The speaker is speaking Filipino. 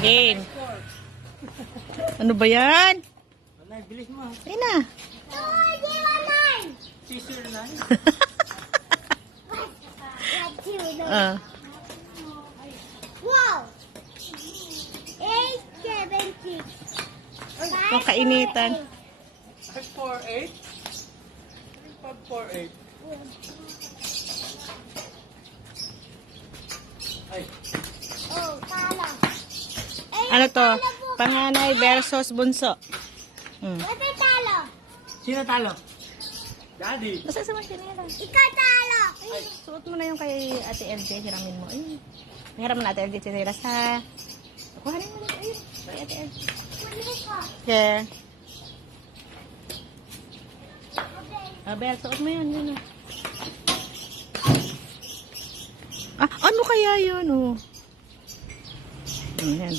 Game. Ano ba yan? Anay, bilis mo. Ayun na. Scissor na. Wow! 8, 7, 6. Ang kainitan. 548? 548. Ay. Oh, talo. Ano to? Panganay versus bunso. Ito talo. Sino talo? Daddy. Basta sa makinila. Ikaw talo. Ay, suot mo na yung kay Ate LJ. Hiramin mo. Ayun. Hiram na Ate LJ. Sinira sa... Kuhanin mo na. Ayun. Kay Ate LJ. Here. Abel, suot mo yun. Yun. Ah, ano kaya yun? Oh. Ayan.